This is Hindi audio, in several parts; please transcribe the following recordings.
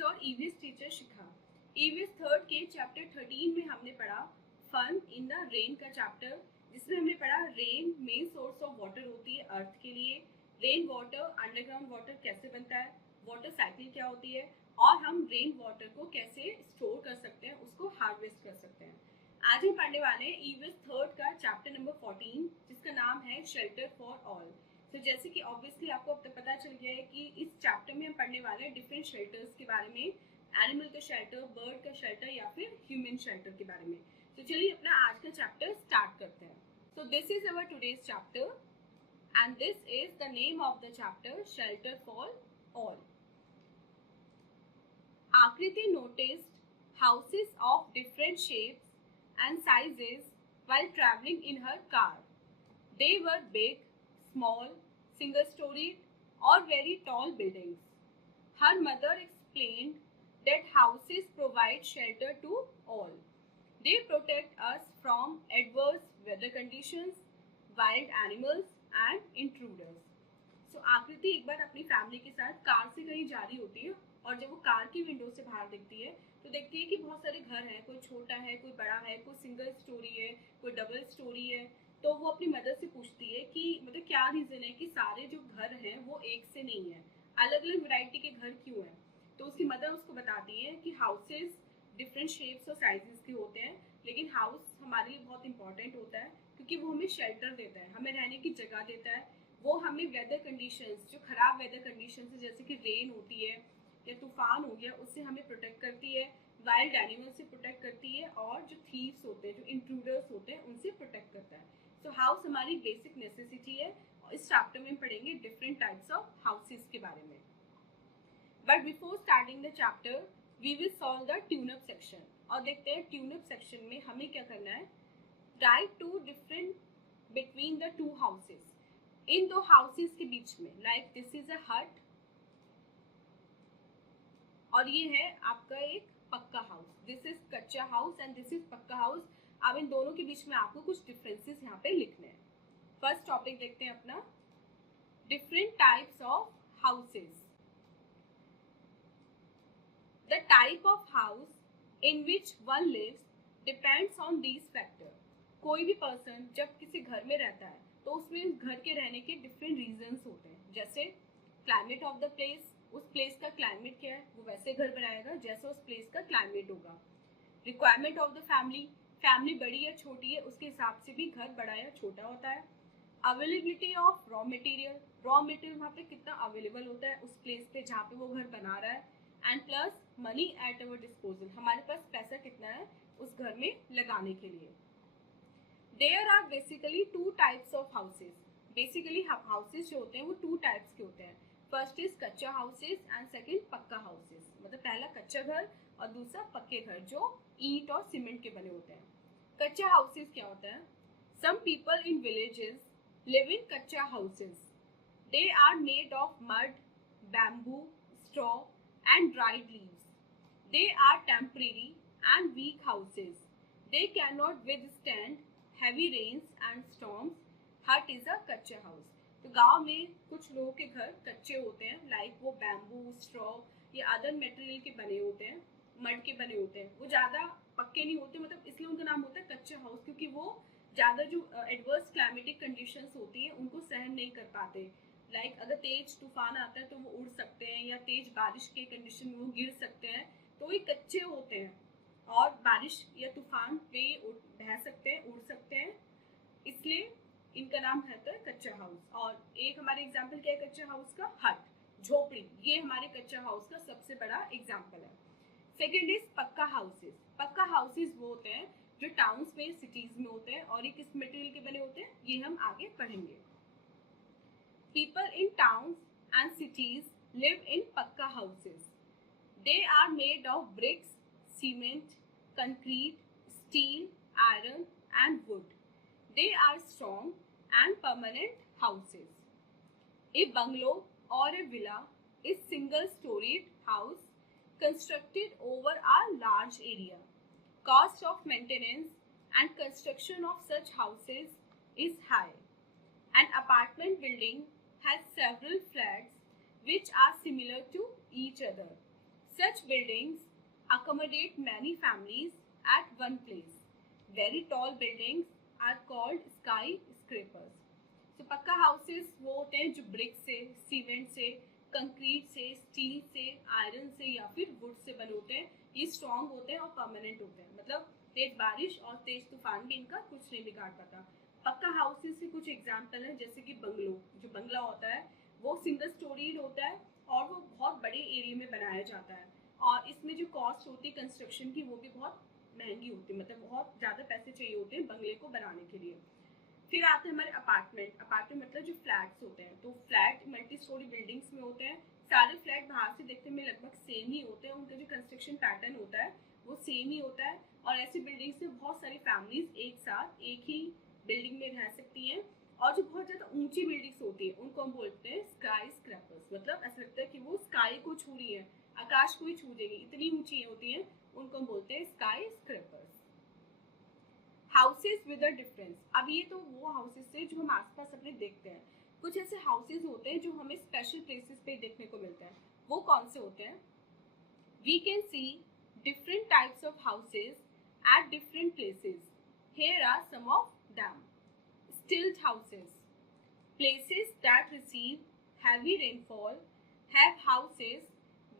इज और ईवीएस टीचर शिखा। ईवीएस थर्ड के चैप्टर 13 में हमने पढ़ा फन इन द रेन का चैप्टर, जिसमें हमने पढ़ा rain main source of water होती है अर्थ के लिए, रेन वाटर अंडरग्राउंड वाटर कैसे बनता है, वाटर साइकिल क्या होती है, और हम रेन वाटर को कैसे स्टोर कर सकते हैं, उसको हार्वेस्ट कर सकते हैं। आज हम पढ़ने वाले हैं ईवीएस थर्ड का चैप्टर नंबर 14, जिसका नाम है शेल्टर फॉर ऑल। तो जैसे कि ऑब्वियसली आपको अब तक पता चल गया है कि इस चैप्टर में हम पढ़ने वाले हैं डिफरेंट शेल्टर्स के बारे में, एनिमल का शेल्टर, बर्ड का शेल्टर या फिर ह्यूमन शेल्टर के बारे में। तो चलिए अपना आज का चैप्टर स्टार्ट करते हैं। So this is our today's chapter and this is the name of the chapter, shelter for all. Akriti noticed houses of different shapes and sizes while traveling in her car. They were big, small, single-storied, or very tall buildings. Her mother explained that houses provide shelter to all. They protect us from adverse weather conditions, wild animals, and intruders. So आकृति एक बार अपनी फैमिली के साथ कार से कहीं जा रही होती है और जब वो कार की विंडो से बाहर देखती है तो देखती है कि बहुत सारे घर हैं, कोई छोटा है, कोई बड़ा है, कोई सिंगल स्टोरी है, कोई डबल स्टोरी है। तो वो अपनी मदर से पूछती है कि मतलब क्या रीज़न है कि सारे जो घर हैं वो एक से नहीं है, अलग अलग वैरायटी के घर क्यों हैं। तो उसकी मदर उसको बताती है कि हाउसेस डिफरेंट शेप्स और साइजेस के होते हैं, लेकिन हाउस हमारे लिए बहुत इंपॉर्टेंट होता है क्योंकि वो हमें शेल्टर देता है, हमें रहने की जगह देता है। वो हमें वेदर कंडीशंस, जो ख़राब वेदर कंडीशंस है जैसे कि रेन होती है या तूफान हो गया, उससे हमें प्रोटेक्ट करती है, वाइल्ड एनिमल से प्रोटेक्ट करती है, और जो थीव्स होते हैं, जो इंट्रूडर्स होते हैं, उनसे प्रोटेक्ट करता है। सो हाउस हमारी बेसिक नेसेसिटी है और इस चैप्टर में हम पढ़ेंगे डिफरेंट टाइप्स ऑफ हाउसेस के बारे में। But before starting the chapter we will solve the tune up section. और देखते हैं ट्यूनअप सेक्शन में हमें क्या करना है। Write to different between the two houses, इन दो हाउसेस के बीच में, लाइक दिस इज अ हट और ये है आपका एक पक्का हाउस, दिस इज कच्चा हाउस एंड दिस इज पक्का हाउस। अब इन दोनों के बीच में आपको कुछ डिफरेंसेस यहाँ पे लिखने हैं। फर्स्ट टॉपिक देखते हैं अपना, different types of houses. The type of house in which one lives depends on these factor. कोई भी पर्सन जब किसी घर में रहता है तो उसमें घर के रहने के डिफरेंट रीजंस होते हैं, जैसे क्लाइमेट ऑफ द प्लेस, उस प्लेस का क्लाइमेट क्या है, वो वैसे घर बनाएगा जैसे उस प्लेस का क्लाइमेट होगा। Requirement of the family, family बड़ी या छोटी है उसके हिसाब से भी घर बड़ा या छोटा होता है। Availability of raw material, raw material वहाँ पे कितना अवेलेबल होता है उस प्लेस पे जहाँ पे वो घर बना रहा है। And plus money at our disposal, हमारे पास पैसा कितना है उस घर में लगाने के लिए। There are basically two types of houses. Basically houses जो होते हैं वो टू टाइप्स के होते हैं। First is kachcha houses and second pucca houses. मतलब पहला कच्चा घर और दूसरा पक्के घर जो ईंट और सीमेंट के बने होते हैं। कच्चा हाउसेज क्या होता है? Some people in villages live in kachcha houses. They are made of mud, bamboo, straw and dried leaves. They are temporary and weak houses. They can not withstand heavy rains and storms. Hut is a kachcha house. तो गांव में कुछ लोगों के घर कच्चे होते हैं, लाइक वो बैम्बू, स्ट्रॉ या अदर मटेरियल के बने होते हैं, मड के बने होते हैं। वो ज़्यादा पक्के नहीं होते, मतलब इसलिए उनका नाम होता है कच्चा हाउस, क्योंकि वो ज़्यादा जो एडवर्स क्लाइमेटिक कंडीशंस होती हैं उनको सहन नहीं कर पाते। लाइक अगर तेज तूफान आता है तो वो उड़ सकते हैं, या तेज बारिश के कंडीशन में वो गिर सकते हैं, तो ये कच्चे होते हैं और बारिश या तूफान पे बह सकते हैं, उड़ सकते हैं, इसलिए इनका नाम रहता है कच्चा हाउस। और एक हमारे एग्जाम्पल क्या है कच्चा हाउस का? हट, झोपड़ी, ये हमारे कच्चा हाउस का सबसे बड़ा एग्जाम्पल है। सेकेंड इज पक्का हाउसेस। पक्का हाउसेस वो होते हैं जो टाउन्स में, सिटीज में होते हैं, और ये किस मटेरियल के बने होते हैं ये हम आगे पढ़ेंगे। People in towns and cities live in pakka houses. They are made of bricks, cement, concrete, steel, iron and wood. They are strong and permanent houses. A bungalow or a villa is single-storied house constructed over a large area. Cost of maintenance and construction of such houses is high. An apartment building has several flats which are similar to each other. Such buildings accommodate many families at one place. Very tall buildings are called skyscrapers. So पक्का हाउसेस वो होते हैं जो ब्रिक से, सीमेंट से, कंक्रीट से, स्टील से, आयरन से या फिर वुड से बने होते हैं. ये स्ट्रॉन्ग होते हैं और परमानेंट होते हैं. मतलब तेज बारिश और तेज तूफान भी इनका कुछ नहीं बिगाड़ पाता. पक्का हाउसेस से कुछ एग्जाम्पल है, जैसे कि बंगलो. जो बंगला होता है वो सिंगल स्टोरीड होता है और वो बहुत बड़े एरिया में बनाया जाता है. और इसमें जो कॉस्ट होती है कंस्ट्रक्शन की वो भी बहुत महंगी होती है. मतलब बहुत ज़्यादा पैसे चाहिए होते हैं बंगले को बनाने के लिए. फिर आते हैं हमारे अपार्टमेंट. अपार्टमेंट मतलब जो फ्लैट्स होते हैं. तो फ्लैट मल्टी स्टोरी बिल्डिंग्स में होते हैं. सारे फ्लैट बाहर से देखने में लगभग सेम ही होते हैं. उनका जो कंस्ट्रक्शन पैटर्न होता है वो सेम ही होता है. और ऐसी बिल्डिंग्स में बहुत सारी फैमिलीज एक साथ एक ही बिल्डिंग में रह सकती हैं. और जो बहुत ज़्यादा ऊंची बिल्डिंग्स होती है उनको हम बोलते हैं स्काई स्क्रैपर्स. मतलब ऐसा लगता है कि वो स्काई को छू रही है, आकाश को ही छू देगी, इतनी ऊंची होती हैं. उनको हम बोलते हैं sky scrapers. Houses with a difference. अब ये तो वो हाउसेज से जो हम आसपास अपने देखते हैं. कुछ ऐसे हाउसेज होते हैं जो हमें स्पेशल प्लेसेस पे देखने को मिलते हैं. वो कौन से होते हैं? We can see different types of houses at different places. Here are some of them. Stilt houses. Places that receive heavy rainfall have houses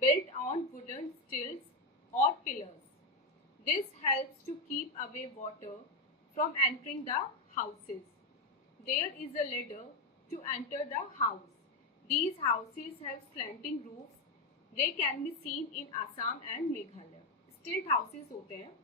built on wooden stilts or pillars. This helps to keep away water from entering the houses. There is a ladder to enter the house. These houses have slanting roofs. They can be seen in Assam and Meghalaya. Stilt houses होते हैं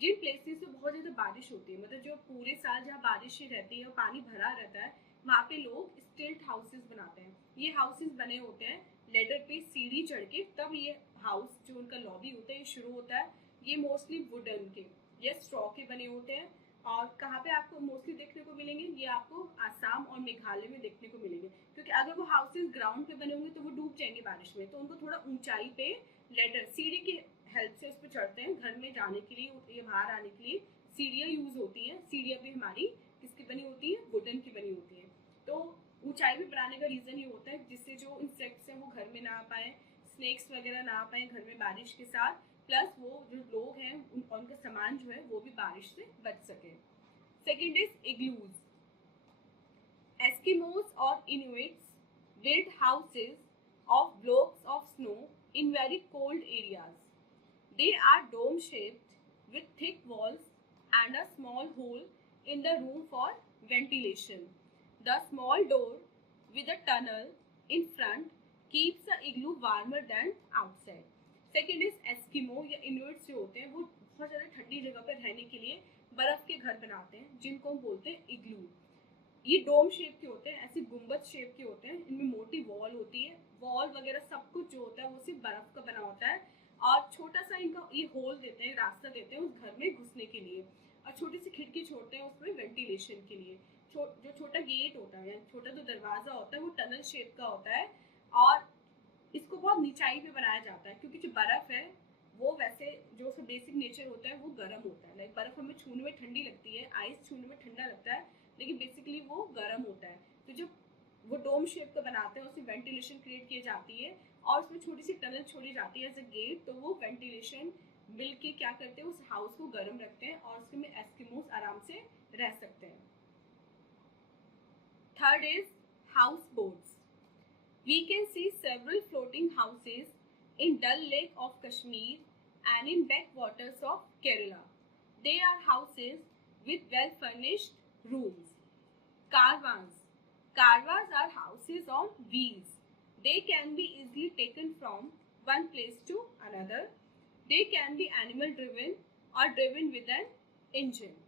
जिन प्लेसेस में बहुत ज़्यादा बारिश होती है. मतलब जो पूरे साल जहाँ बारिश ही रहती है और पानी भरा रहता है वहाँ पे लोग स्टिल्ट हाउसेस बनाते हैं. ये हाउसेस बने होते हैं लेडर पे सीढ़ी चढ़ के, तब ये हाउस जो उनका लॉबी होता है ये शुरू होता है. ये मोस्टली वुडन के या स्ट्रॉ के बने होते हैं. और कहाँ पे आपको मोस्टली देखने को मिलेंगे? ये आपको आसाम और मेघालय में देखने को मिलेंगे. क्योंकि अगर वो हाउसेस ग्राउंड पे बने होंगे तो वो डूब जाएंगे बारिश में. तो उनको थोड़ा ऊंचाई पे लेडर सीढ़ी की हेल्प से उस पर चढ़ते हैं. घर में जाने के लिए या बाहर आने के लिए सीढ़ियाँ यूज होती हैं. सीढ़ियाँ भी हमारी किसकी बनी होती है? वुडन की बनी होती है. तो ऊंचाई पे बनाने का रीज़न ये होता है जिससे जो इंसेक्ट्स हैं वो घर में ना आ पाए, स्नेक्स वगैरह ना आ पाए घर में बारिश के साथ. प्लस वो जो लोग हैं उनका सामान जो है वो भी बारिश से बच सके. Second is igloos. एस्किमोस और इनुइट्स build houses of blocks of snow in very cold areas. They are dome-shaped with thick walls and a small hole in the room for ventilation. The small door with a tunnel in front keeps the igloo warmer than outside. Second is Eskimo या Inuits जो होते हैं वो बहुत ज़्यादा ठंडी जगह पर रहने के लिए बर्फ़ के घर बनाते हैं जिनको हम बोलते हैं इग्लू. ये डोम शेप के होते हैं, ऐसे गुंबद शेप के होते हैं. इनमें मोटी वॉल होती है. वॉल वगैरह सब कुछ जो होता है वो सिर्फ बर्फ़ का बना होता है. और छोटा सा इनका ये होल देते हैं, रास्ता देते हैं उस घर में घुसने के लिए. और छोटी सी खिड़की छोड़ते हैं उसमें वेंटिलेशन के लिए. जो छोटा गेट होता है, छोटा जो दरवाज़ा होता है वो टनल शेप का होता है. और इसको बहुत नीचाई पे बनाया जाता है क्योंकि जो बर्फ़ है वो वैसे जो उसका बेसिक नेचर होता है वो गर्म होता है. लाइक बर्फ़ हमें छूने में ठंडी लगती है, आइस छूने में ठंडा लगता है, लेकिन बेसिकली वो गर्म होता है. तो जब वो डोम शेप का बनाते हैं उसमें वेंटिलेशन क्रिएट की जाती है और उसमें छोटी सी टनल छोड़ी जाती है एज अ गेट. तो वो वेंटिलेशन मिल के क्या करते हैं उस हाउस को गर्म रखते हैं और उसमें एस्किमोस आराम से रह सकते हैं. Third is house boats. We can see several floating houses in Dal Lake of Kashmir and in backwaters of Kerala. They are houses with well-furnished rooms. Caravans. Caravans are houses on wheels. They can be easily taken from one place to another. They can be animal-driven or driven with an engine.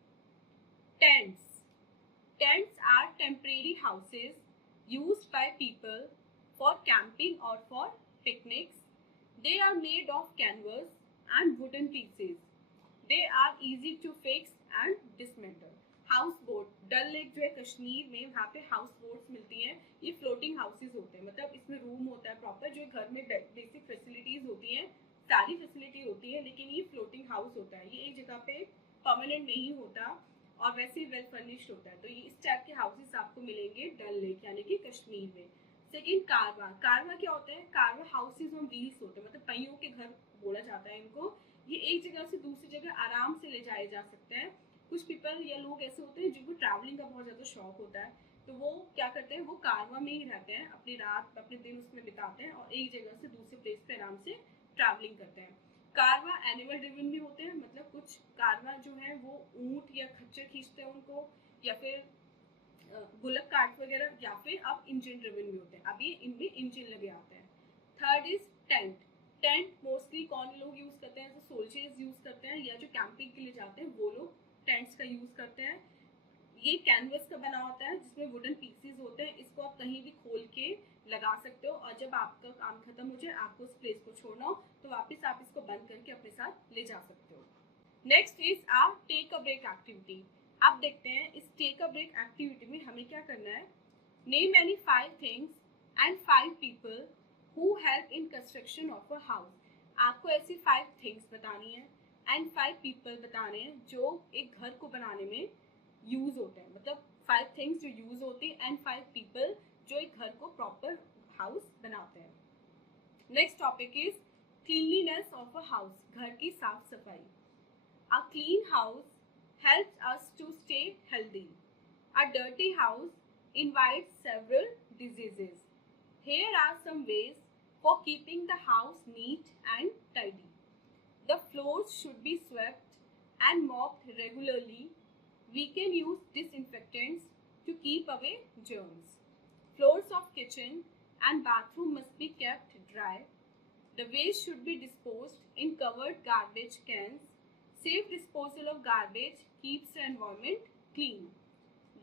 Tents. Tents are temporary houses used by people for camping or for picnics. They are made of canvas and wooden pieces. They are easy to fix and dismantle. House boat. Dal lake जो है कश्मीर में, वहाँ पे हाउस बोट्स मिलती हैं. ये फ्लोटिंग हाउसेज होते हैं. मतलब इसमें रूम होता है प्रॉपर, जो घर में बेसिक फैसिलिटीज़ होती हैं, सारी फैसिलिटी होती है, लेकिन ये फ्लोटिंग हाउस होता है. ये एक जगह पे परमानेंट नहीं होता और वैसे ही वेल फर्निश्ड होता है. तो ये इस टाइप के हाउसेज आपको मिलेंगे डल लेक यानी कि कश्मीर में. सेकेंड कारवा। कारवा क्या होता है? कारवा हाउसेज ऑन व्हील्स होते हैं, मतलब पहियों के घर बोला जाता है इनको। ये एक जगह से दूसरी जगह आराम से ले जाए जा सकते हैं। कुछ पीपल या लोग ऐसे होते हैं जिनको ट्रैवलिंग का बहुत ज़्यादा शौक होता है, तो वो क्या करते हैं, वो कारवा में ही रहते हैं, अपनी रात अपने दिन उसमें बिताते हैं और एक जगह से दूसरे प्लेस पे आराम से ट्रैवलिंग करते हैं। कारवा एनिमल ड्रिवन भी होते हैं, मतलब कुछ कारवा जो है वो ऊंट या खच्चर खींचते हैं उनको, या फिर बुलक कार्ट वगैरह, या फिर अब इंजन ड्रिवन भी होते हैं। अब ये इनमें इंजन लगे आते हैं। Third is tent. Tent mostly कौन लोग यूज करते हैं? जैसे सोल्जर्स यूज करते हैं, या जो कैंपिंग के लिए जाते हैं वो लोग टेंट्स का यूज करते हैं। ये कैनवस का बना होता है जिसमें वुडन पीसेस होते हैं, इसको आप कहीं भी खोल के लगा सकते हो, और जब आपका काम खत्म हो जाए, आपको उस प्लेस को छोड़ना हो, तो वापस आप इसको बंद करके अपने साथ ले जा सकते हो। Next is a take a break activity. अब देखते हैं इस टेक अ ब्रेक एक्टिविटी में हमें क्या करना है। Name any 5 things and 5 people who help in construction of a house. आपको ऐसी 5 थिंग्स बतानी है एंड 5 पीपल बताने हैं जो एक घर को बनाने में यूज होते हैं, मतलब 5 थिंग्स जो यूज होती है एंड 5 पीपल जो एक घर को प्रॉपर हाउस बनाते हैं। Next topic is cleanliness of a house, घर की साफ सफाई। A clean house helps us to stay healthy. A dirty house invites several diseases. Here are some ways for keeping the house neat and tidy. The floors should be swept and mopped regularly. We can use disinfectants to keep away germs. Floors of kitchen and bathroom must be kept dry. The waste should be disposed in covered garbage cans. Safe disposal of garbage keeps the environment clean.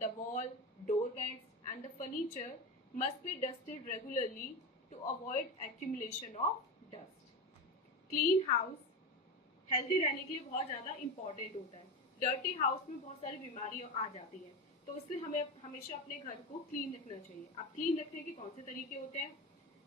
The wall, door vents, and the furniture must be dusted regularly to avoid accumulation of dust. Clean house healthy रहने के लिए बहुत ज़्यादा इम्पॉर्टेंट होता है। डर्टी हाउस में बहुत सारी बीमारी आ जाती है, तो इसलिए हमें हमेशा अपने घर को क्लीन रखना चाहिए। अब क्लीन रखने के कौन से तरीके होते हैं?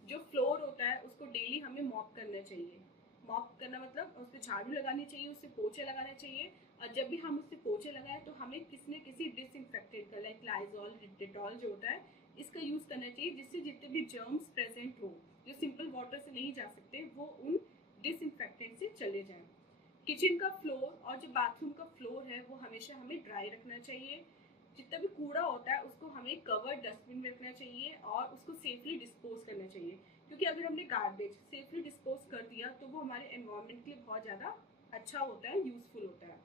जो फ्लोर होता है उसको डेली हमें मॉप करना चाहिए। मॉप करना मतलब उस पर झाड़ू लगानी चाहिए, उससे पोछे लगाने चाहिए, और जब भी हम उससे पोछे लगाएं तो हमें किसी न किसी डिसइंफेक्टेंट का, लाइक लाइजॉल, डेटॉल जो होता है, इसका यूज़ करना चाहिए, जिससे जितने भी जर्म्स प्रेजेंट हो जो सिंपल वाटर से नहीं जा सकते वो उन डिसइंफेक्टेंट से चले जाएं। किचन का फ्लोर और जो बाथरूम का फ्लोर है वो हमेशा हमें ड्राई रखना चाहिए। जितना भी कूड़ा होता है उसको हमें कवर्ड डस्टबिन में रखना चाहिए और उसको सेफली डिस्पोज करना चाहिए, क्योंकि अगर हमने गार्बेज सेफली डिस्पोज कर दिया तो वो हमारे एनवायरनमेंट के लिए बहुत ज़्यादा अच्छा होता है, यूजफुल होता है।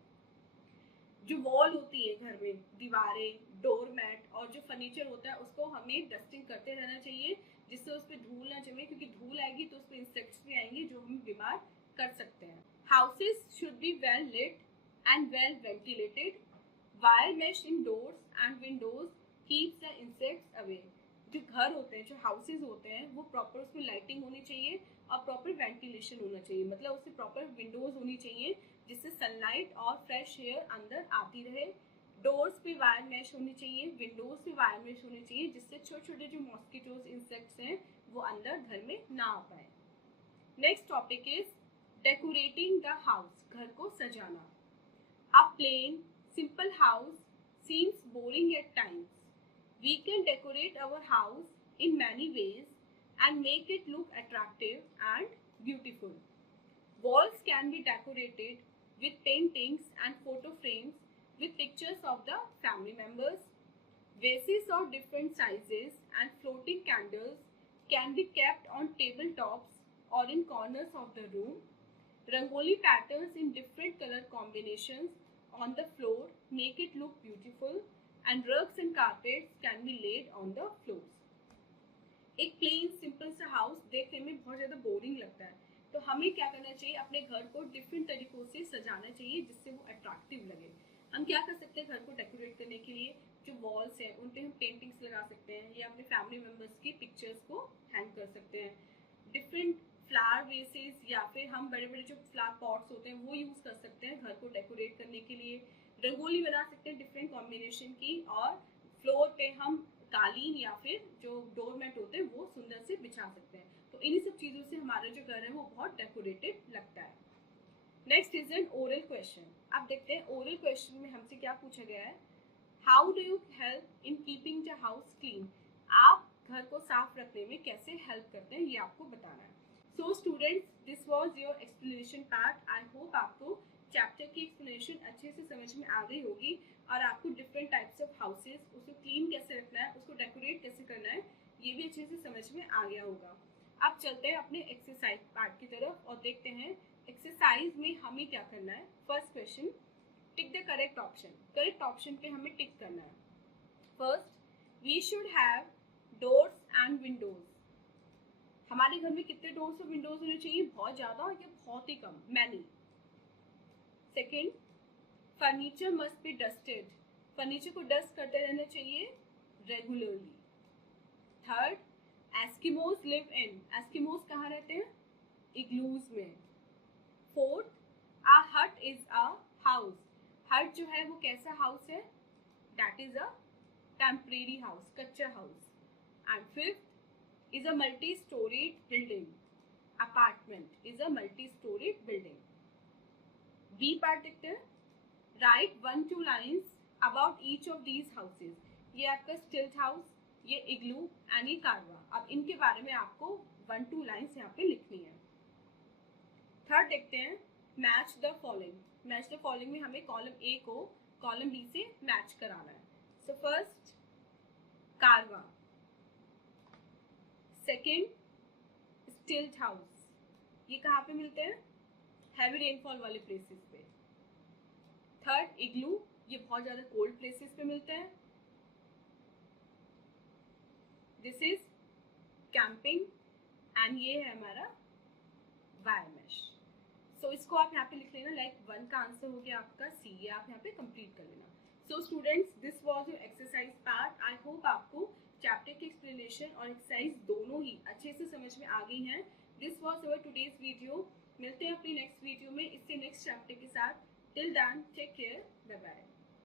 जो वॉल होती है घर में, दीवारें, डोर मैट और जो फर्नीचर होता है उसको हमें डस्टिंग करते रहना चाहिए, जिससे उस पर धूल ना जमे, क्योंकि धूल आएगी तो उस पर इंसेक्ट्स भी आएंगे जो हमें बीमार कर सकते हैं। Houses should be well lit and well ventilated. Wire mesh in doors and windows keeps the insects away. जो घर होते हैं, जो हाउसेज होते हैं, वो प्रॉपर उसमें लाइटिंग होनी चाहिए और प्रॉपर वेंटिलेशन होना चाहिए, मतलब उससे प्रॉपर विंडोज होनी चाहिए जिससे सनलाइट और फ्रेश एयर अंदर आती रहे। डोर्स पे वायर मैश होनी चाहिए, विंडोज पे वायर मैश होनी चाहिए, जिससे छोटे छोटे जो मॉस्किटोज, इंसेक्ट्स हैं वो अंदर घर में ना आ पाए। Next topic is decorating the house, घर को सजाना। A plain, simple house seems boring at times. We can decorate our house in many ways and make it look attractive and beautiful. Walls can be decorated with paintings and photo frames with pictures of the family members. Vases of different sizes and floating candles can be kept on tabletops or in corners of the room. Rangoli patterns in different color combinations on the floor make it look beautiful, and rugs and carpets can be laid on the floors. एक प्लेन सिंपल सा हाउस देखने में बहुत ज़्यादा बोरिंग लगता है, तो हमें क्या करना चाहिए, अपने घर को डिफरेंट तरीकों से सजाना चाहिए जिससे वो अट्रैक्टिव लगे। हम क्या कर सकते हैं घर को डेकोरेट करने के लिए? जो वॉल्स हैं उन पे हम पेंटिंग्स लगा सकते हैं, या अपने फैमिली मेम्बर्स की पिक्चर्स को हैंग कर सकते हैं। डिफरेंट फ्लावर वेसेस या फिर हम बड़े बड़े जो फ्लावर पॉट्स होते हैं वो यूज़ कर सकते हैं घर को डेकोरेट करने के लिए। रंगोली बना सकते हैं डिफरेंट कॉम्बिनेशन की, और फ्लोर पे हम कालीन या फिर जो डोरमेट होते हैं वो सुंदर से बिछा सकते हैं। तो इन्हीं सब चीज़ों से हमारा जो घर है वो बहुत डेकोरेटेड लगता है। Next is an oral question. अब देखते हैं ओरल क्वेश्चन में हमसे क्या पूछा गया है। How do you help in keeping the house clean? आप घर को साफ रखने में कैसे हेल्प करते हैं ये आपको बताना है। So students, this was your explanation part. I hope आपको चैप्टर की एक्सप्लेनेशन अच्छे से समझ में आ गई होगी और आपको डिफरेंट टाइप्स ऑफ हाउसेस, उसको क्लीन कैसे रखना है, उसको डेकोरेट कैसे करना है, ये भी अच्छे से समझ में आ गया होगा। अब चलते हैं अपने एक्सरसाइज पार्ट की तरफ और देखते हैं एक्सरसाइज में हमें क्या करना है। First question, tick the correct option. Correct option पे हमें टिक करना है। First, we should have doors and windows. हमारे घर में कितने डोर्स और विंडोज होने चाहिए? बहुत ज्यादा या बहुत ही कम? Many. Second, furniture must be dusted. Furniture को डस्ट करते रहना चाहिए regularly. Third, Eskimos live in. Eskimos कहाँ रहते हैं? इग्लूज में। फोर्थ, अ हट इज अ हाउस। हट जो है वो कैसा हाउस है? That is a temporary house, kachcha house. And fifth is a multi storeyed building. Apartment is a multi storeyed building. B part देखते हैं। Write 1-2 lines about each of these houses. ये आपका स्टिल्ट हाउस, ये इग्लू एंड ये कारवा। अब इनके बारे में आपको 1-2 लाइन्स यहाँ पे लिखनी है। थर्ड देखते हैं, match the following. Match the following में हमें कॉलम ए को कॉलम बी से मैच कराना है। सो फर्स्ट, कारवा। सेकेंड, स्टिल्ट हाउस। ये कहाँ पे मिलते हैं? हैवी रेनफॉल वाले प्लेसेस पे। थर्ड, इग्लू। ये बहुत ज्यादा कोल्ड प्लेसेस पे मिलते हैं। दिस इज कैंपिंग एंड ये है हमारा वायर मेश। सो इसको आप यहाँ पे लिख लेना। लाइक 1 का आंसर हो गया आपका सी। ये आप यहाँ पे कंप्लीट कर लेना। So students, this was your exercise part. I hope आपको चैप्टर की एक्सप्लेनेशन और एक्सरसाइज दोनों ही अच्छे से समझ में आ गई हैं। This was our today's video. मिलते हैं अपनी नेक्स्ट वीडियो में इससे नेक्स्ट चैप्टर के साथ। Till then, take care, bye bye.